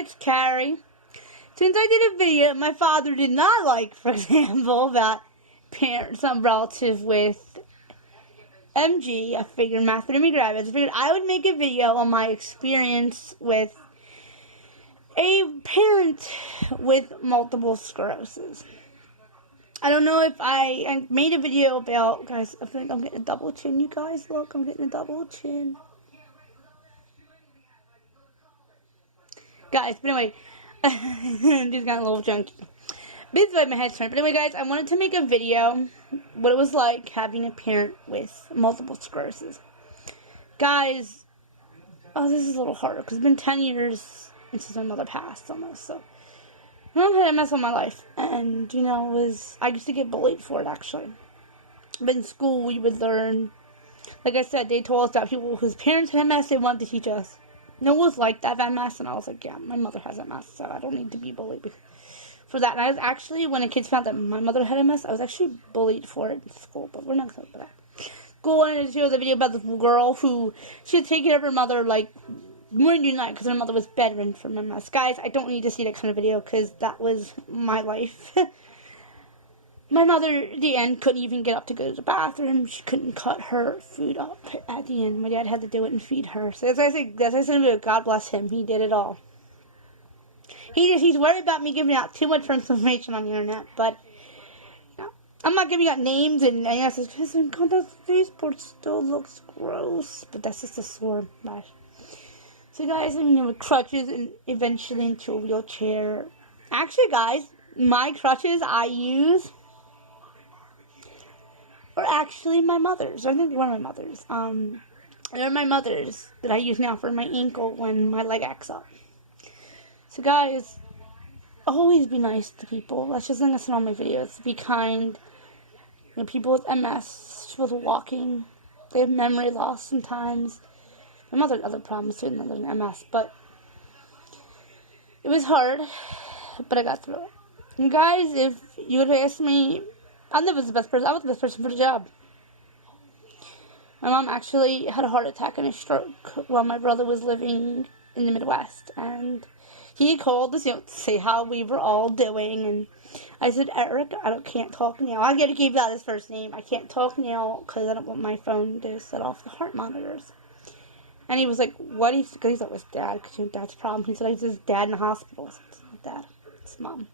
it's Carrie. Since I did a video my father did not like, for example, about some relative with MG, I figured mathematics graduates. I figured I would make a video on my experience with a parent with multiple sclerosis. I don't know if I made a video about, guys, I think I'm getting a double chin, you guys. Look, I'm getting a double chin. Guys, but anyway, just got a little junky. This is my head's turned. But anyway, guys, I wanted to make a video what it was like having a parent with multiple sclerosis. Guys, this is a little harder because it's been 10 years since my mother passed almost, so my mom had MS all my life, and I used to get bullied for it actually. But in school we would learn, like I said, they told us that people whose parents had MS, they wanted to teach us. No one was like that MS, and I was like, yeah, my mother has MS, so I don't need to be bullied for that. And I was actually, when the kids found that my mother had MS, I was actually bullied for it in school, but we're not going to talk about that. School wanted to show the video about this girl who, she had taken care of her mother, like, more than night because her mother was bedridden from MS. Guys, I don't need to see that kind of video because that was my life. My mother, at the end, couldn't even get up to go to the bathroom. She couldn't cut her food up at the end. My dad had to do it and feed her. So as I said, God bless him. He did it all. He's worried about me giving out too much information on the internet, but I'm not giving out names and I said, God, that Facebook still looks gross, but that's just a sore lash. So guys, with crutches and eventually into a wheelchair. Actually, guys, my crutches I use are actually my mother's. I think one of my mother's. They're my mother's that I use now for my ankle when my leg acts up. So guys, always be nice to people. That's just something I said on my videos. Be kind. People with MS, with walking, they have memory loss sometimes. My mother had other problems too, other than MS, but it was hard, but I got through it. And guys, if you would have asked me, I was the best person for the job. My mom actually had a heart attack and a stroke while my brother was living in the Midwest, and he called us to say how we were all doing, and I said, Eric, can't talk now. I gotta give out his first name. I can't talk now because I don't want my phone to set off the heart monitors. And he was like, what? He's like, it was Dad, because Dad's problem. He said, it's his dad in the hospital. I said, it's not Dad, it's Mom.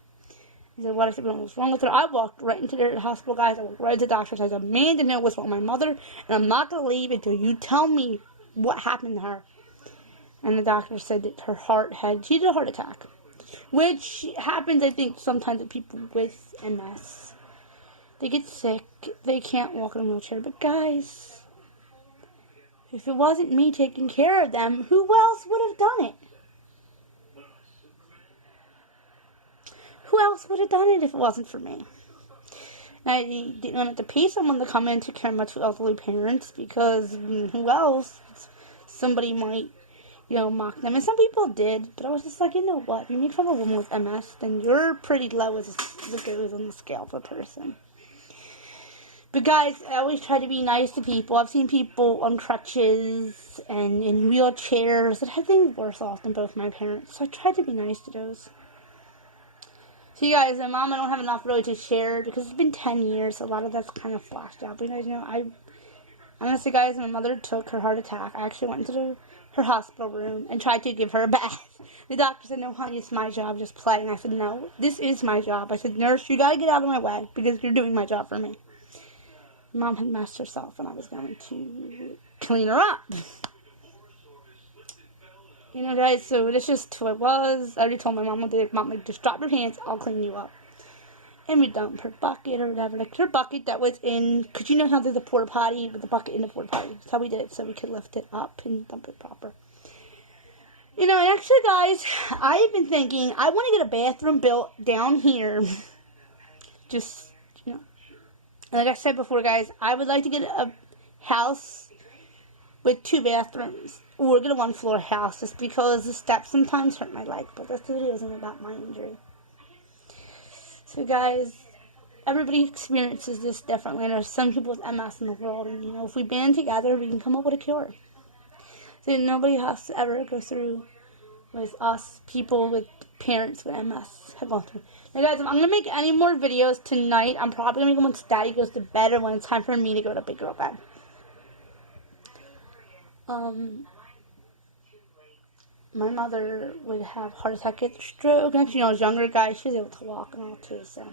He said, what? I said, what's wrong with her? I walked right into the hospital, guys. I walked right to the doctor. I said, I'm man to know what's wrong with my mother, and I'm not going to leave until you tell me what happened to her. And the doctor said that she did a heart attack, which happens, I think, sometimes with people with MS. They get sick, they can't walk in a wheelchair, but guys, if it wasn't me taking care of them, who else would have done it? Who else would have done it if it wasn't for me? And I didn't want to pay someone to come in to care much for elderly parents because who else? Somebody might, mock them. And some people did, but I was just like, you know what? If you make fun of a woman with MS, then you're pretty low as it goes on the scale for a person. But guys, I always try to be nice to people. I've seen people on crutches and in wheelchairs that had things worse off than both my parents. So I tried to be nice to those. So you guys, my mom, I don't have enough really to share because it's been 10 years. So a lot of that's kind of flashed out. But you guys, honestly, guys, my mother took her heart attack. I actually went into her hospital room and tried to give her a bath. The doctor said, no, honey, it's my job. Just play. And I said, no, this is my job. I said, nurse, you got to get out of my way because you're doing my job for me. Mom had messed herself, and I was going to clean her up. Guys, so that's just who I was. I already told my mom, just drop your hands, I'll clean you up. And we dumped her bucket or whatever. Like, her bucket that was in, because you know how there's a porta potty with the bucket in the porta potty. That's how we did it, so we could lift it up and dump it proper. And actually, guys, I've been thinking, I want to get a bathroom built down here. Just, like I said before, guys, I would like to get a house with 2 bathrooms. Or get a 1-floor house, just because the steps sometimes hurt my leg. But this video isn't about my injury. So, guys, everybody experiences this differently. And there's some people with MS in the world. And, if we band together, we can come up with a cure. So nobody has to ever go through with us people with parents with MS have gone through. Now guys, if I'm going to make any more videos tonight, I'm probably going to make them once Daddy goes to bed or when it's time for me to go to big girl bed. My mother would have heart attack, get stroke, and actually, when I was younger, guys, she was able to walk and all too, so.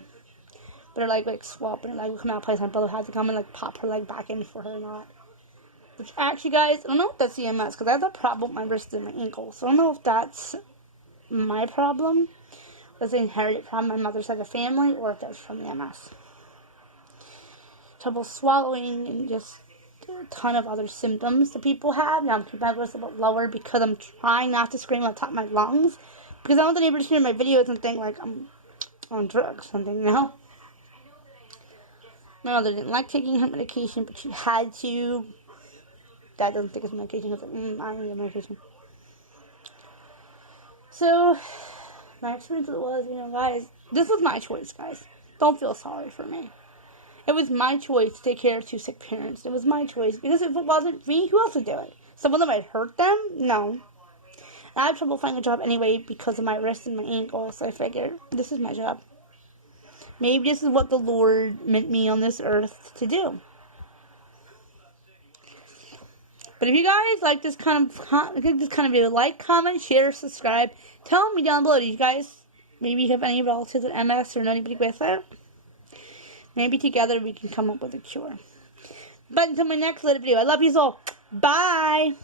But her leg, swap, and her leg would come out of place. My brother had to come and, pop her leg back in for her and that. Which, actually, guys, I don't know if that's EMS, because I have a problem with my wrist and my ankle, so I don't know if that's my problem, that's an inherited problem my mother's side of the family, or if that's from the MS. Trouble swallowing and just a ton of other symptoms that people have. Now I'm keeping my voice a little bit lower because I'm trying not to scream on top of my lungs, because I don't want the neighbors to hear my videos and think like I'm on drugs or something, you know? My mother didn't like taking her medication, but she had to. Dad doesn't take his medication. He was like, I need the medication. So, my experience was, guys, this was my choice, guys. Don't feel sorry for me. It was my choice to take care of two sick parents. It was my choice. Because if it wasn't me, who else would do it? Someone that might hurt them? No. And I had trouble finding a job anyway because of my wrist and my ankle. So I figured, this is my job. Maybe this is what the Lord meant me on this earth to do. But if you guys like this kind of video, like, comment, share, subscribe. Tell me down below, do you guys maybe have any relatives with MS or know anybody with it? Maybe together we can come up with a cure. But until my next little video, I love you all. Bye!